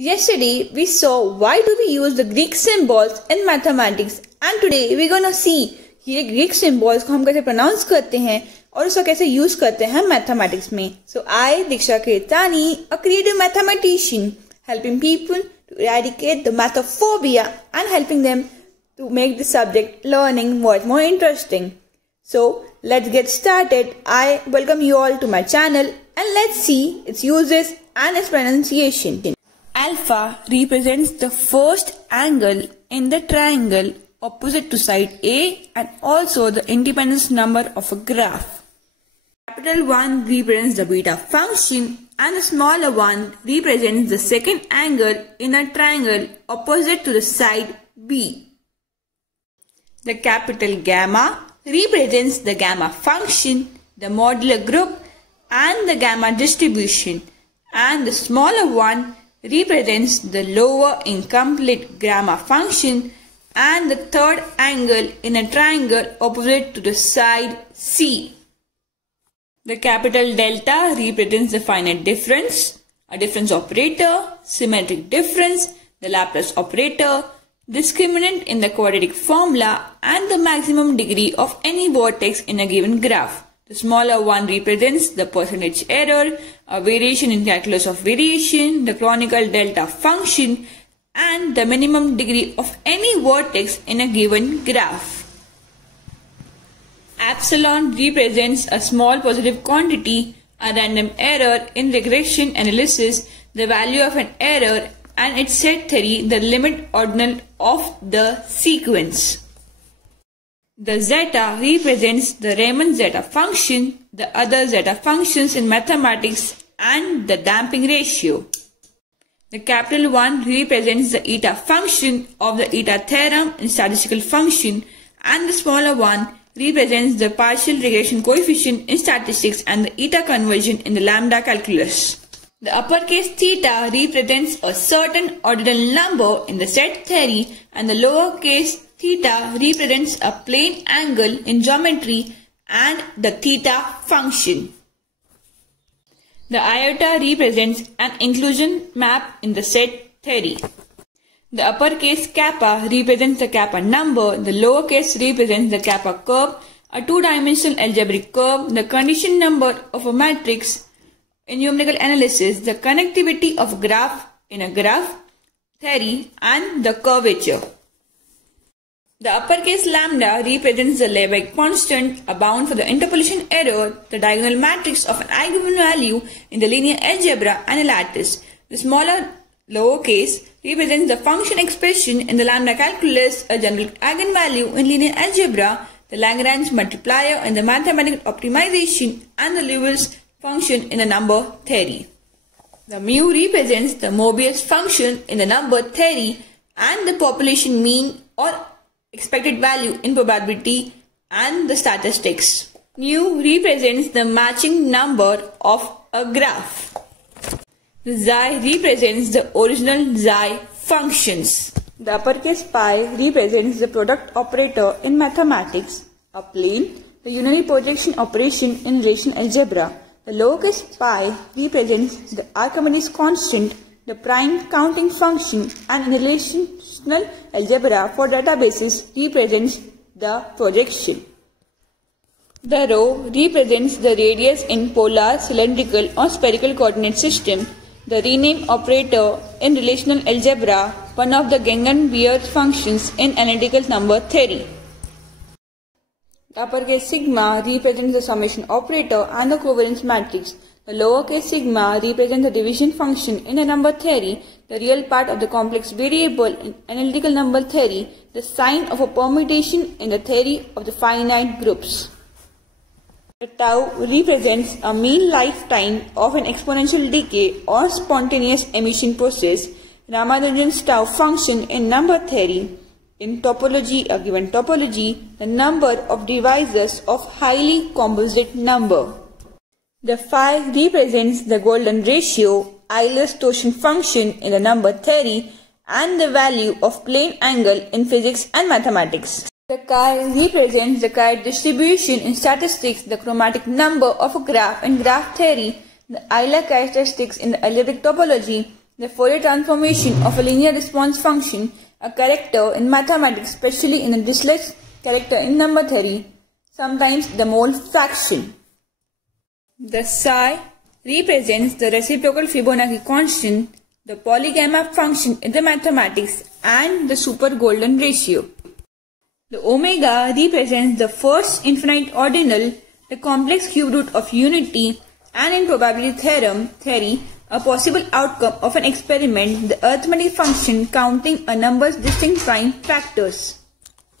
Yesterday we saw why do we use the Greek symbols in mathematics and today we're gonna see ये Greek symbols को हम कैसे pronounce करते हैं और उसको कैसे use करते हैं mathematics में. So I, Diksha Kirtani, a creative mathematician, helping people to eradicate the mathophobia and helping them to make the subject learning more interesting. So let's get started. I welcome you all to my channel and let's see its uses and its pronunciation. Alpha represents the first angle in the triangle opposite to side A and also the independence number of a graph. Capital 1 represents the beta function and the smaller one represents the second angle in a triangle opposite to the side B. The capital gamma represents the gamma function, the modular group and the gamma distribution, and the smaller one represents the lower incomplete gamma function and the third angle in a triangle opposite to the side C. The capital delta represents the finite difference, a difference operator, symmetric difference, the Laplace operator, discriminant in the quadratic formula, and the maximum degree of any vertex in a given graph. The smaller one represents the percentage error, a variation in calculus of variation, the canonical delta function, and the minimum degree of any vertex in a given graph. Epsilon represents a small positive quantity, a random error in regression analysis, the value of an error, and its set theory, the limit ordinal of the sequence. The zeta represents the Riemann zeta function, the other zeta functions in mathematics, and the damping ratio. The capital 1 represents the eta function of the eta theorem in statistical function, and the smaller one represents the partial regression coefficient in statistics and the eta conversion in the lambda calculus. The uppercase theta represents a certain ordinal number in the set theory, and the lowercase theta represents a plane angle in geometry and the theta function. The iota represents an inclusion map in the set theory. The uppercase kappa represents the kappa number, the lowercase represents the kappa curve, a two-dimensional algebraic curve, the condition number of a matrix in numerical analysis, the connectivity of a graph in a graph theory, and the curvature. The uppercase lambda represents the Lebesgue constant, a bound for the interpolation error, the diagonal matrix of an eigenvalue in the linear algebra and a lattice. The smaller lowercase represents the function expression in the lambda calculus, a general eigenvalue in linear algebra, the Lagrange multiplier in the mathematical optimization, and the Lewis function in the number theory. The mu represents the Mobius function in the number theory and the population mean or expected value in probability and the statistics. Nu represents the matching number of a graph. The xi represents the original xi functions. The uppercase pi represents the product operator in mathematics, a plane, the unary projection operation in relational algebra. The lowercase pi represents the Archimedes constant, the prime counting function, and in relational algebra for databases represents the projection. The rho represents the radius in polar, cylindrical or spherical coordinate system, the rename operator in relational algebra, one of the Gengen-Beer functions in analytical number theory. The uppercase sigma represents the summation operator and the covariance matrix. The lowercase sigma represents the division function in the number theory, the real part of the complex variable in analytical number theory, the sign of a permutation in the theory of the finite groups. The tau represents a mean lifetime of an exponential decay or spontaneous emission process, Ramanujan's tau function in number theory. In topology, a given topology, the number of divisors of highly composite number. The phi represents the golden ratio, Euler's torsion function in the number theory, and the value of plane angle in physics and mathematics. The chi represents the chi distribution in statistics, the chromatic number of a graph in graph theory, the Euler characteristics in the algebraic topology, the Fourier transformation of a linear response function, a character in mathematics, especially in a Dirichlet character in number theory, sometimes the mole fraction. The psi represents the reciprocal Fibonacci constant, the polygamma function in the mathematics, and the super golden ratio. The omega represents the first infinite ordinal, the complex cube root of unity, and in probability theory, a possible outcome of an experiment, the arithmetic function counting a number's distinct prime factors.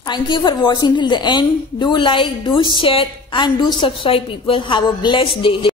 Thank you for watching till the end. Do like, do share, and do subscribe, people. Have a blessed day.